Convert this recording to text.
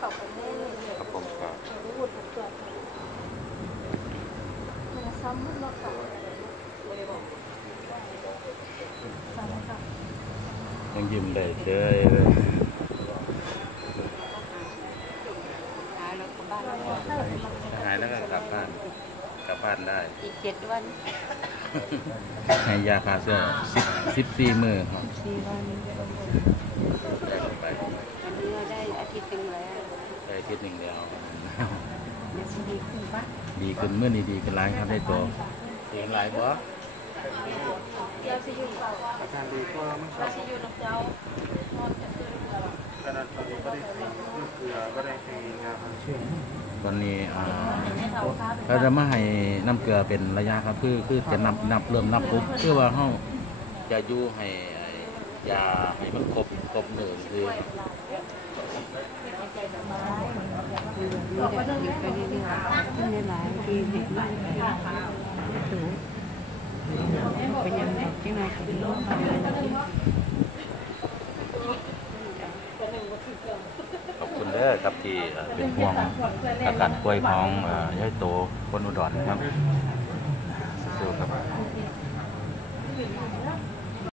ขอบคุณแม่เลยครับผมก็รู้บุญเกิดมันซ้ำมันมาค่ะซ้ำค่ะยังยิ้มได้เฉยเลยหายแล้วก็กลับบ้าน กลับบ้านได้ อีกเจ็ดวันให้ยาคาเสื้อสิบสิบสี่มือครับ ทิตย์หนึ่งแล้วเดี๋ยวจะดีขึ้นปะดีขึ้นเมื่อนี้ดีขึ้นหลายครับได้ตัวเสียงหลายบ่เราจะอยู่เปล่าอาการดีก็ไม่ชอเราบจะอยู่น้ำเจ้านอนจะคืนเปล่าขนาดตอนนี้ก็ได้ใช้เครื่องเกลือก็ได้ใช้งาพันเชื่อมตอนนี้อ่าให้เขาค้าไปเราจะมาให้น้ำเกลือเป็นระยะครับ คือคือจะนับนับเริ่มนับปุ๊บคือว่าเฮาจะอยู่ให้ไอ้ยาให้มันครบครบหนึ่งคือ ขอบคุณเด้อครับที่เป็นห่วงอาการป่วยของเอ่อยโตคนอุดรนะครับสู้ครับ